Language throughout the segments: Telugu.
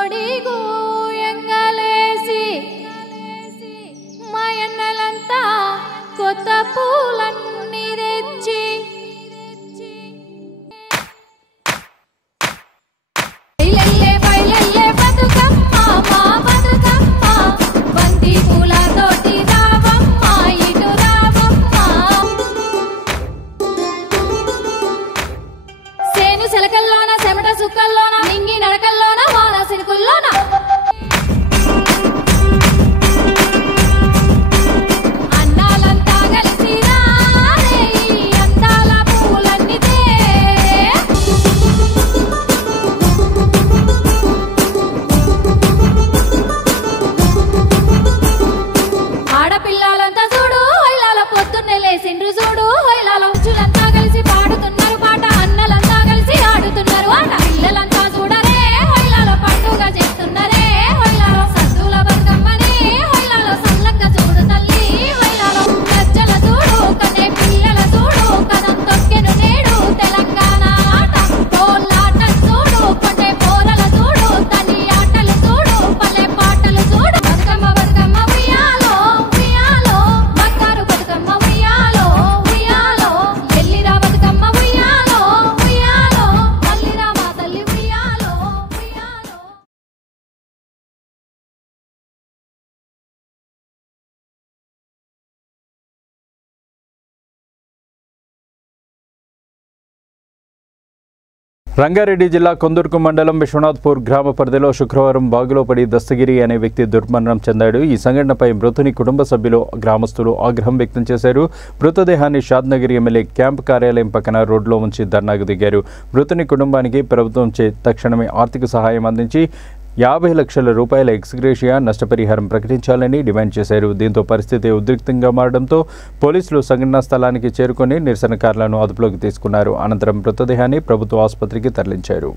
కోడి గూయంగలేసి మాయన్నలంతా కొత్త పూలన్నీ తెచ్చి బయలెల్లే బతుకమ్మ మా బతుకమ్మ బంతి పూలతోటి రావమ్మ ఇటు రావమ్మ సేను సెలకల్లోన చెమట సుక్కల్లోన నింగి నడకల్లోన వాన సినుకుల్లోన అన్నాలంతా కలిసి రారే అందాల పూలన్నీ ఆడపిల్లలంతా చూడు హైలాల పొద్దున్నే లేసిండ్రు చూడు హైలాల ఉచ్చులంతా కలిసి పాడుతున్నారు పాట అన్నలంతా కలిసి ఆడుతున్నారు ఆట పిల్లలంతా చూడరే హైలాల పండుగ చేస్తున్నారే హైలాల సద్దుల బతుకమ్మని హైలాల సల్లక్క చూడు తల్లి హైలాల గజ్జల చూడు కనే పిల్లల చూడు కదం తొక్కెను నేడు తెలంగాణ ఆట కోలాట చూడు కొట్టే పోరల చూడు తల్లి ఆటలు చూడు పల్లె పాటలు చూడు బతుకమ్మ బతుకమ్మ ఉయ్యాలో ఉయ్యాలో బంగారు బతుకమ్మ ఉయ్యాలో ఉయ్యాలో ఎల్లిరా బతుకమ్మ ఉయ్యాలో ఉయ్యాలో తల్లిరా మా తల్లి ఉయ్యాలో ఉయ్యాలో రంగారెడ్డి జిల్లా కొందుర్కు మండలం విశ్వనాథ్పూర్ గ్రామ పరిధిలో శుక్రవారం బాగులో పడి దస్తగిరి అనే వ్యక్తి దుర్మరణం చెందాడు. ఈ సంఘటనపై మృతుని కుటుంబ సభ్యులు గ్రామస్తులు ఆగ్రహం వ్యక్తం చేశారు. మృతదేహాన్ని షాద్నగర్ ఎమ్మెల్యే క్యాంప్ కార్యాలయం పక్కన రోడ్లో ఉంచి ధర్నాకు దిగారు. మృతుని కుటుంబానికి ప్రభుత్వం తక్షణమే ఆర్థిక సహాయం అందించి 50 లక్షల రూపాయల ఎక్స్గ్రేషియా నష్టపరిహారం ప్రకటించాలని డిమాండ్ చేశారు. దీంతో పరిస్థితి ఉద్రిక్తంగా మారడంతో పోలీసులు సంఘటనా స్థలానికి చేరుకుని నిరసనకారులను అదుపులోకి తీసుకున్నారు. అనంతరం మృతదేహాన్ని ప్రభుత్వ ఆసుపత్రికి తరలించారు.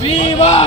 We want